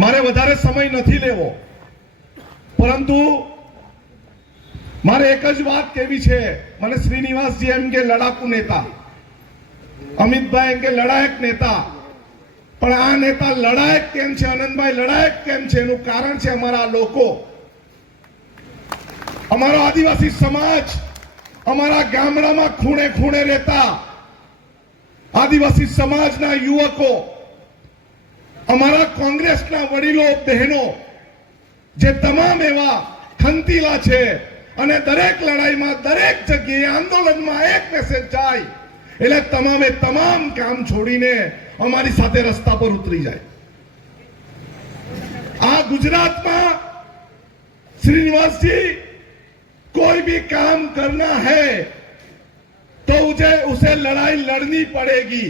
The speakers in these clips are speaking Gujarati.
મારે વધારે સમય નથી લેવો, પરંતુ મારે એક જ વાત કહેવી છે. મને શ્રીનિવાસજી એમ કે લડાકુ નેતા, અમિતભાઈ એમ કે લડાયક નેતા, પણ આ નેતા લડાયક કેમ છે, આનંદભાઈ લડાયક કેમ છે, એનું કારણ છે અમારા લોકો, અમારો આદિવાસી સમાજ, અમારા ગામડામાં ખૂણે ખૂણે રહેતા આદિવાસી સમાજના યુવકો, અમારા કોંગ્રેસના વડીલો બહેનો, જે તમામ એવા ખંતીલા છે અને દરેક લડાઈમાં, દરેક જગ્યાએ, આંદોલનમાં એક મેસેજ જાય એટલે તમામે તમામ કામ છોડીને અમારી સાથે રસ્તા પર ઉતરી જાય. આ ગુજરાતમાં श्रीनिवास जी कोई भी काम करना है तो उसे लड़ाई लड़नी पड़ेगी.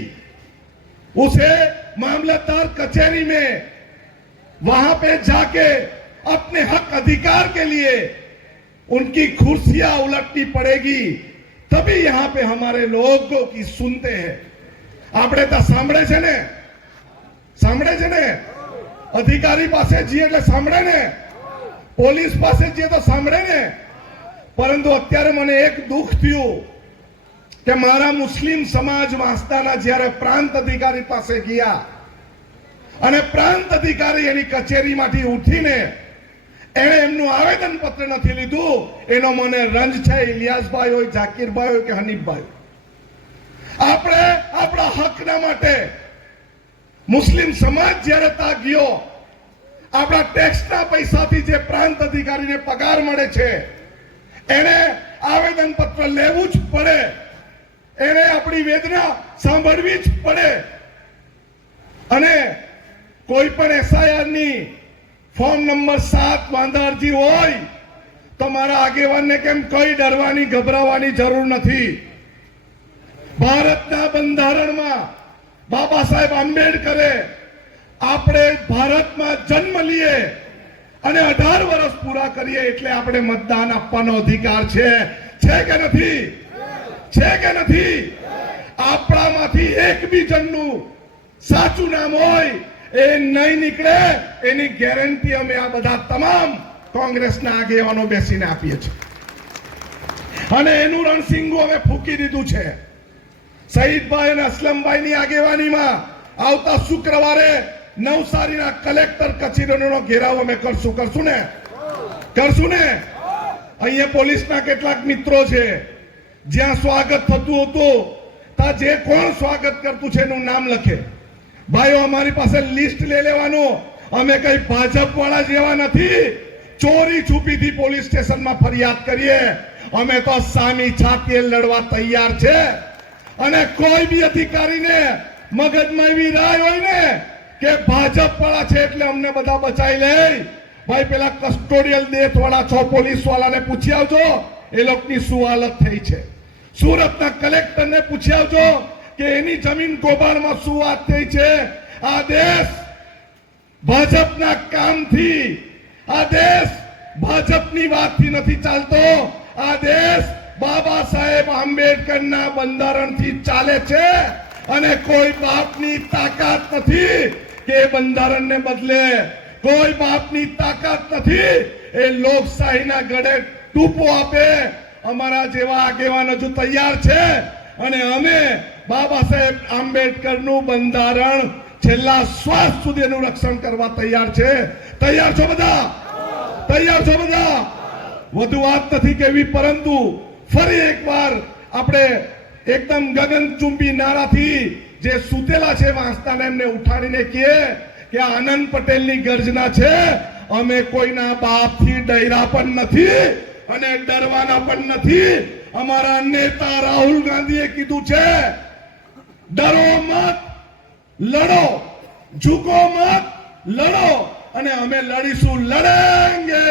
उसे मामलतदार कचहरी में वहां पे जाके अपने हक अधिकार के लिए उनकी कुर्सियां उलटनी पड़ेगी, तभी यहां पे हमारे लोगों की सुनते हैं. આપણે તો સાંભળે છે ને અધિકારી પાસે જઈએ એટલે સાંભળે ને, પોલીસ પાસે જઈએ તો સાંભળે ને. પરંતુ અત્યારે મને એક દુઃખ થયું કે મારા મુસ્લિમ સમાજ વાંસદાના જ્યારે પ્રાંત અધિકારી પાસે ગયા અને પ્રાંત અધિકારી એની કચેરીમાંથી ઉઠીને એણે એમનું આવેદન પત્ર નથી લીધું, એનો મને રંજ છે. ઇલિયાસભાઈ હોય, જાકીરભાઈ હોય કે હનીફભાઈ, આપણે આપણા હકના માટે મુસ્લિમ સમાજ જ્યારે તા ગયો, આપણા ટેક્સના પૈસાથી જે પ્રાંત અધિકારીને પગાર મળે છે એને આવેદન પત્ર લેવું જ પડે, એને આપણી વેદના સાંભળવી જ પડે. અને કોઈ પણ એસઆઈઆર ની ફોર્મ નંબર 7 વાંધા અરજી હોય તો મારા આગેવાનને કેમ કઈ ડરવાની, ગભરાવાની જરૂર નથી. ભારતના બંધારણમાં બાબા સાહેબ આંબેડકરે આપણે ભારતમાં જન્મ લઈએ અને 18 વર્ષ પૂરા કરીએ એટલે આપણે મતદાન આપવાનો અધિકાર છે કે નથી? છે કે નથી? આપણામાંથી એક બી જણનું સાચું નામ હોય એ નહીં નીકળે એની ગેરંટી અમે આ બધા તમામ કોંગ્રેસના આગેવાનો બેસીને આપીએ છીએ. અને એનું રણસિંગું અમે ફૂંકી દીધું છે. શહીદભાઈ અને અસલમભાઈની આગેવાનીમાં આવતા શુક્રવારે નવસારીના કલેક્ટર કચેરીનો ઘેરાવ અમે કરશું ને. અહીંયા પોલીસના કેટલાક મિત્રો છે, જ્યાં સ્વાગત થતું હતું ત્યાં જે કોણ સ્વાગત કરતું છે એનું નામ લખે. ભાઈઓ, અમારી પાસે લિસ્ટ લઈ લેવાનું. અમે કઈ ભાજપ વાળા જેવા નથી ચોરી છુપીથી પોલીસ સ્ટેશનમાં ફરિયાદ કરીએ. અમે તો સામી છાતીએ લડવા તૈયાર છે. અને કોઈ બી અધિકારીને મગજમાં એવી રાય હોય ને કે ભાજપ વાળા છે એટલે અમને બધા બચાવી લે, ભાઈ પેલા કસ્ટોડિયલ ડેથ વાળા 6 પોલીસ વાળાને પૂછી આવજો એ લોકોની શું હાલત થઈ છે. સુરતના કલેક્ટરને પૂછી આવજો કે એની જમીન કૌભાંડમાં શું વાત થઈ છે. આ દેશ ભાજપના કામથી, આ દેશ ભાજપની વાતથી નથી ચાલતો. આ દેશ બાબા સાહેબ આંબેડકરના બંધારણથી ચાલે છે. અને કોઈ બાપની તાકાત નથી કે બંધારણને બદલે. કોઈ બાપની તાકાત નથી એ લોકશાહીના ગળે ટૂંપો આપે. અમારા જેવા આગેવાન હજુ તૈયાર છે અને અમે બાબા સાહેબ આંબેડકરનું બંધારણ છેલ્લા શ્વાસ સુધીનું રક્ષણ કરવા તૈયાર છે. તૈયાર છો બધા? તૈયાર છો બધા? વધુ વાત નથી કહેવી, પરંતુ ફરી એકવાર આપણે એકદમ ગગનચુંબી નારાથી જે સૂતેલા છે વાંસદાને એમને ઉઠાડીને કહીએ કે આનંદ પટેલની ગર્જના છે. અમે કોઈના બાપથી ડર્યા પણ નથી અને ડરવાના પણ નથી. અમારા નેતા રાહુલ ગાંધીએ કીધું છે, ડરો મત, લડો, ઝુકો મત, લડો. અને અમે લડીશું, લડેંગે.